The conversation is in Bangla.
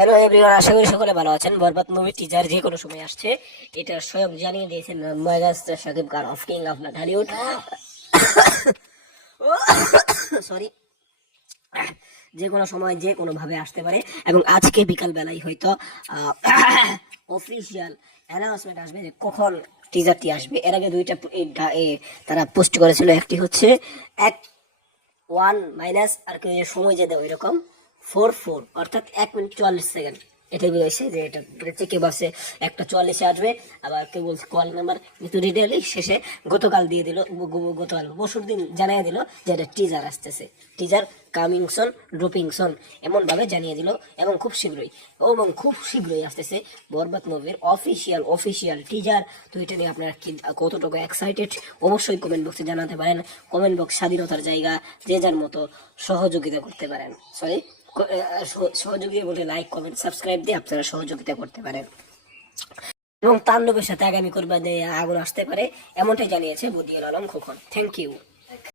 হ্যালো এভরিওয়ান আশা করি সকলে ভালো আছেন। বরবাদ মুভি টিজার যে কোনো সময় আসছে, এটা স্বয়ং জানিয়ে দিয়েছেন Shakib Khan of king of Dhallywood sorry যে কোনো সময়, যে কোনো ভাবে আসতে পারে। এবং আজকে বিকাল বেলায় হয়তো অফিসিয়াল অ্যানাউন্সমেন্ট আসবে যে কখন টিজারটি আসবে। এর আগে দুইটা তারা পোস্ট করেছিল। একটি হচ্ছে এক ওয়ান মাইনাস আর কি সময় যে দেয় ওইরকম। ফোর ফোর, অর্থাৎ এক মিনিট চুয়াল্লিশ সেকেন্ড। এটাই বলেছে যে এটা কেউ ভাবছে একটা চুয়াল্লিশে আসবে, আবার কেউ বলছে কল নাম্বার কিন্তু রিটেলি শেষে গতকাল দিয়ে দিল গতকাল, পরশুর দিন জানিয়ে দিল যে এটা টিজার আসতেছে। টিজার কামিংসন ড্রপিংসন এমনভাবে জানিয়ে দিল এবং খুব শীঘ্রই, এবং খুব শীঘ্রই আসতেছে বরবাদ মুভির অফিসিয়াল অফিসিয়াল টিজার তো এটা নিয়ে আপনারা কি, কতটুকু এক্সাইটেড অবশ্যই কমেন্ট বক্সে জানাতে পারেন। কমেন্ট বক্স স্বাধীনতার জায়গা, যে যার মতো সহযোগিতা করতে পারেন। সরি সহযোগিতা বলে লাইক কমেন্ট সাবস্ক্রাইব দিয়ে আপনারা সহযোগিতা করতে পারেন। এবং তাণ্ডবের সাথে আগামী কোরবানি আগুন আসতে পারে, এমনটাই জানিয়েছে বুদিউল আলম খোকন। Thank you